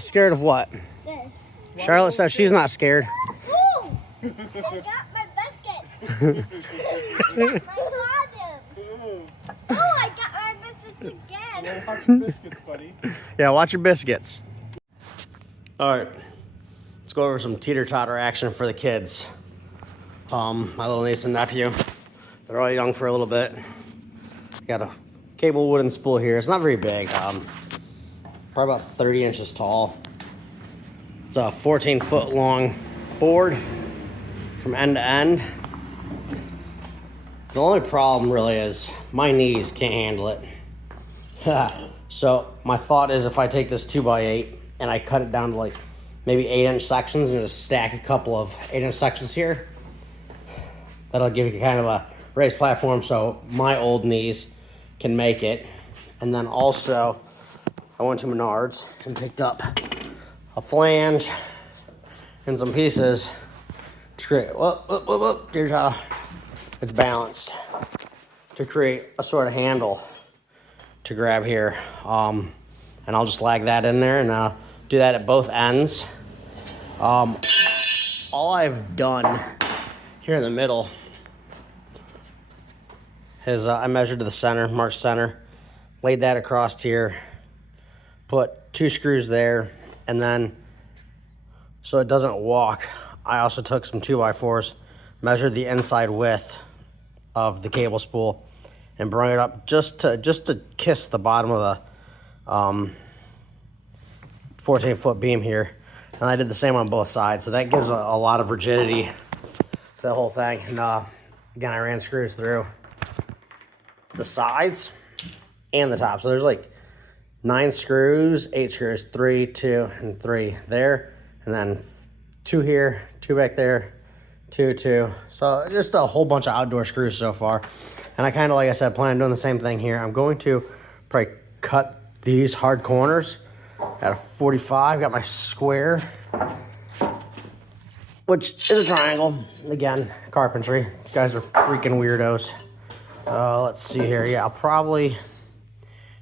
Scared of what? This. Charlotte says she's not scared. Ooh! I got my biscuit. I got my bottom. Oh, I got my biscuits again. Watch your biscuits, buddy. Yeah, watch your biscuits. All right, let's go over some teeter-totter action for the kids. My little niece and nephew, they're all young for a little bit. Got a cable wooden spool here. It's not very big, probably about 30 inches tall. It's a 14-foot long board from end to end. The only problem really is my knees can't handle it. So my thought is if I take this 2x8 and I cut it down to like maybe 8-inch sections and just stack a couple of 8-inch sections here, that'll give you kind of a raised platform so my old knees can make it. And then also I went to Menards and picked up a flange and some pieces to create, it's balanced, to create a sort of handle to grab here. And I'll just lag that in there and do that at both ends. All I've done here in the middle is I measured to the center, marked center, laid that across here, put 2 screws there, and then so it doesn't walk, I also took some 2x4s, measured the inside width of the cable spool, and brought it up just to kiss the bottom of the 14-foot beam here. And I did the same on both sides, so that gives a lot of rigidity to the whole thing. And again, I ran screws through the sides and the top. So there's like 9 screws, 8 screws, 3, 2, and 3 there. And then 2 here, 2 back there, 2, 2. So just a whole bunch of outdoor screws so far. And I kind of, like I said, plan on doing the same thing here. I'm going to probably cut these hard corners at a 45. Got my square, which is a triangle. Again, carpentry. These guys are freaking weirdos. Let's see here. Yeah, I'll probably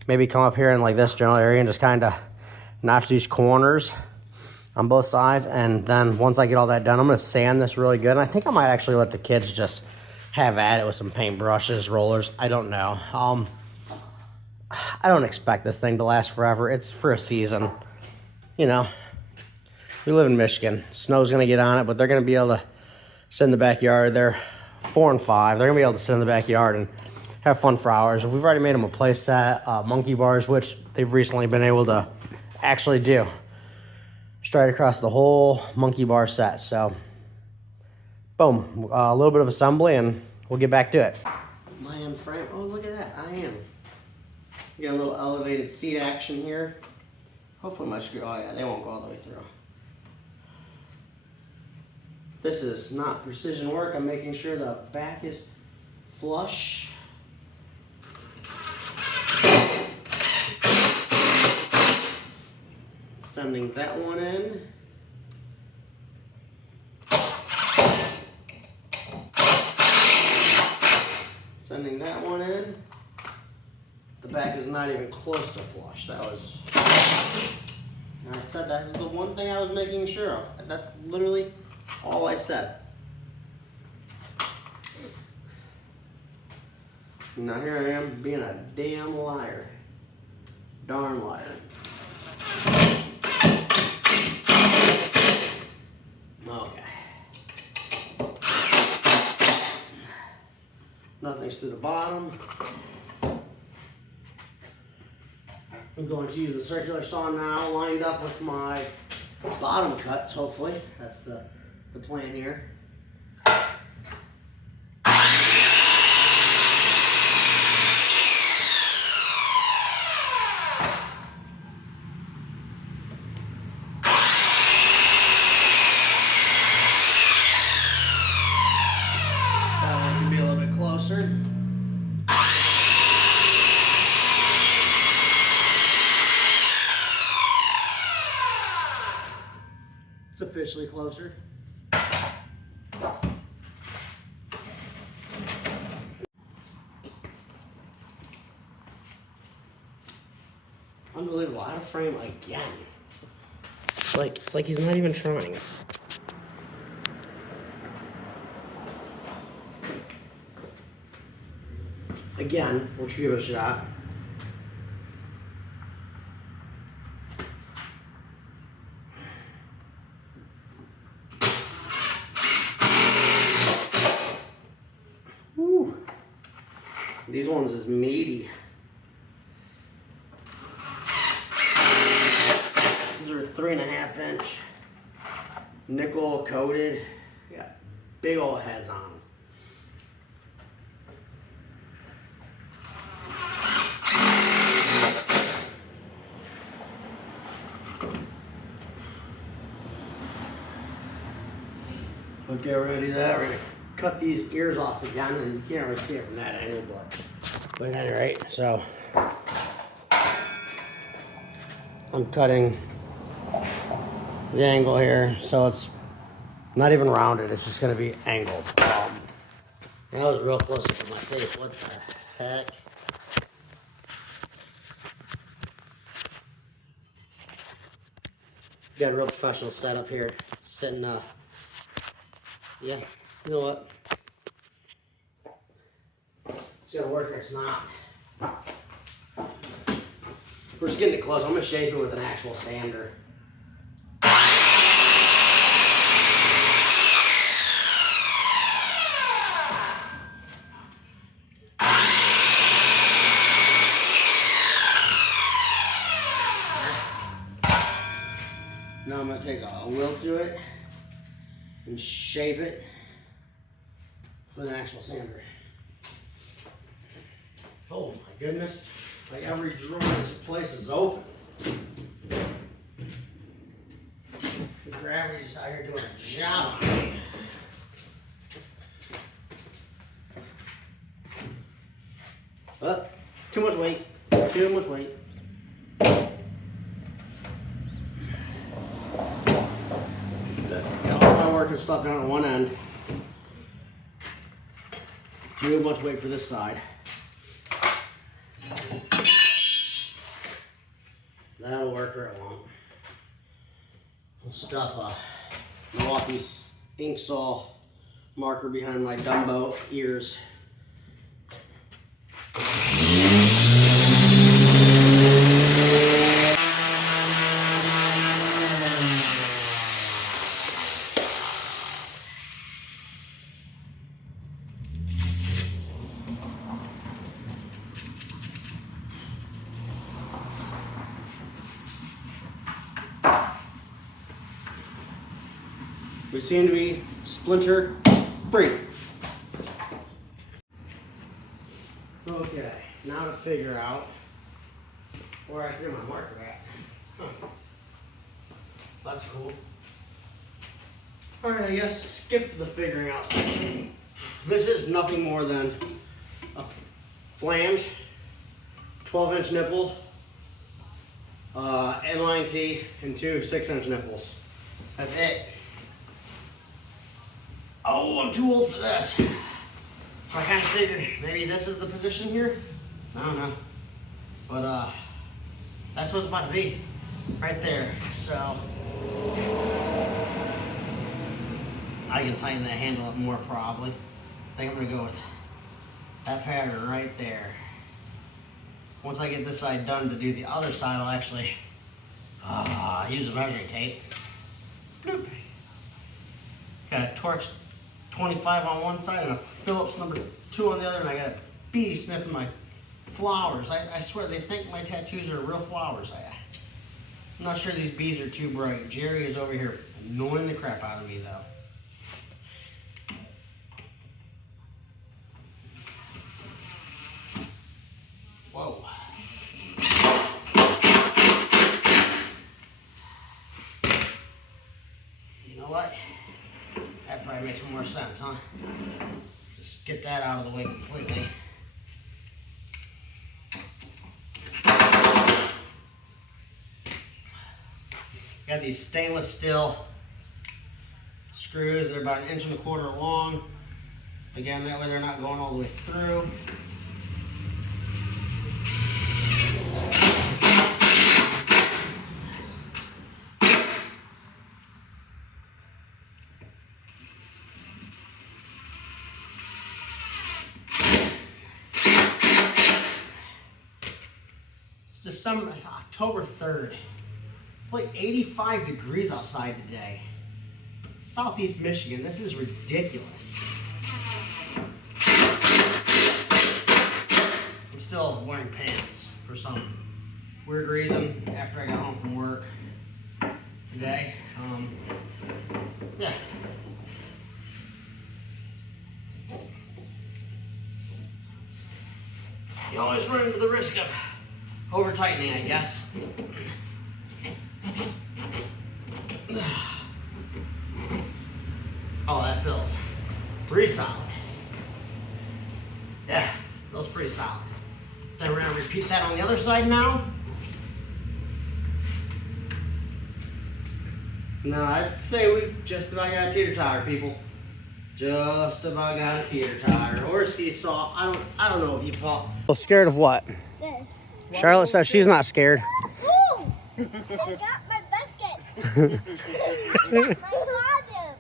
maybe come up here in like this general area and just kind of notch these corners on both sides. And then once I get all that done, I'm going to sand this really good. And I think I might actually let the kids just have at it with some paint brushes, rollers. I don't know. I don't expect this thing to last forever. It's for a season. You know, we live in Michigan. Snow's going to get on it, but they're going to be able to sit in the backyard. They're 4 and 5. They're going to be able to sit in the backyard and have fun for hours. We've already made them a play set, monkey bars, which they've recently been able to actually do straight across the whole monkey bar set. So, boom, a little bit of assembly and we'll get back to it. My end frame, oh, look at that, I am. We got a little elevated seat action here. Hopefully my screw, oh yeah, they won't go all the way through. This is not precision work. I'm making sure the back is flush. Sending that one in. Sending that one in. The back is not even close to flush. That was, and I said that's the one thing I was making sure of. That's literally all I said. Now here I am being a damn liar. Darn liar. Okay. Nothing's through the bottom. I'm going to use the circular saw now, lined up with my bottom cuts, hopefully. That's the plan here. That one can be a little bit closer. It's officially closer. Unbelievable, out of frame again. It's like he's not even trying. Again, we'll give it a shot. Woo. These ones is meaty. These are 3.5 inch nickel coated. Got big old heads on them. Okay, we're gonna do that. We're gonna cut these ears off again, and you can't really see it from that angle, but at any rate, so I'm cutting the angle here, so it's not even rounded. It's just gonna be angled. That was real close up to my face. What the heck? Got a real professional setup here, sitting yeah, you know what? It's gonna work or it's not. We're just getting it close. I'm gonna shape it with an actual sander. Now I'm gonna take a wheel to it and shape it with an actual sander. Oh my goodness, like every drawer in this place is open. The gravity's out here doing a job on me. But too much weight, too much weight. Got all my working stuff down on one end. Too much weight for this side. That'll work or it won't. We'll stuff a Milwaukee ink saw marker behind my Dumbo ears. We seem to be splinter free. Okay, now to figure out where I threw my marker at. Huh. That's cool. Alright, I guess skip the figuring out section. This is nothing more than a flange, 12-inch nipple, inline tee, and 2 6-inch nipples. That's it. Oh, I'm too old for this. So I kind of figured maybe this is the position here. I don't know. But that's what it's about to be. Right there. So I can tighten that handle up more probably. I think I'm gonna go with that pattern right there. Once I get this side done to do the other side, I'll actually use a measuring tape. Bloop. Got a Torx 25 on one side and a Phillips number 2 on the other, and I got a bee sniffing my flowers. I swear they think my tattoos are real flowers. I'm not sure these bees are too bright. Jerry is over here annoying the crap out of me though. Whoa. You know what? That probably makes more sense, huh? Just get that out of the way completely. Got these stainless steel screws. They're about 1.25 inches long. Again, that way they're not going all the way through. October 3rd. It's like 85 degrees outside today. Southeast Michigan, this is ridiculous. I'm still wearing pants for some weird reason after I got home from work today. Yeah. You always run into the risk of over tightening, I guess. Oh, that feels pretty solid. Yeah, feels pretty solid. Then we're gonna repeat that on the other side now. No, I'd say we just about got a teeter totter, people. Just about got a teeter totter or a seesaw. I don't know what you call. Well, scared of what? This. Charlotte says she's not scared. Ooh! I got my biscuit. My bottom.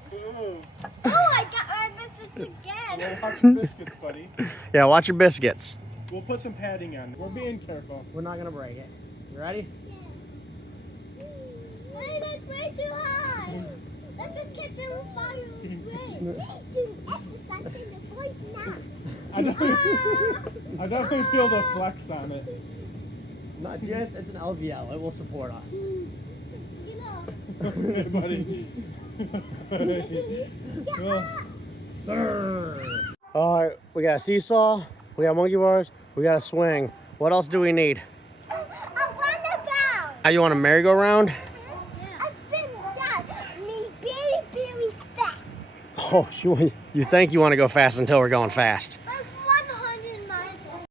Oh, I got my biscuits again. Watch your biscuits, buddy. Yeah, watch your biscuits. We'll put some padding on. We're being careful. We're not gonna break it. You ready? Yeah. Why that's way too high? That's the kitchen will fire away. Do exercising the voice now. I definitely feel the flex on it. Not, yeah, it's an LVL. It will support us. You know. Hey, buddy. All right, we got a seesaw, we got monkey bars, we got a swing. What else do we need? I want You want a merry-go-round? I've been that. Me very fast. Oh, you think you want to go fast until we're going fast.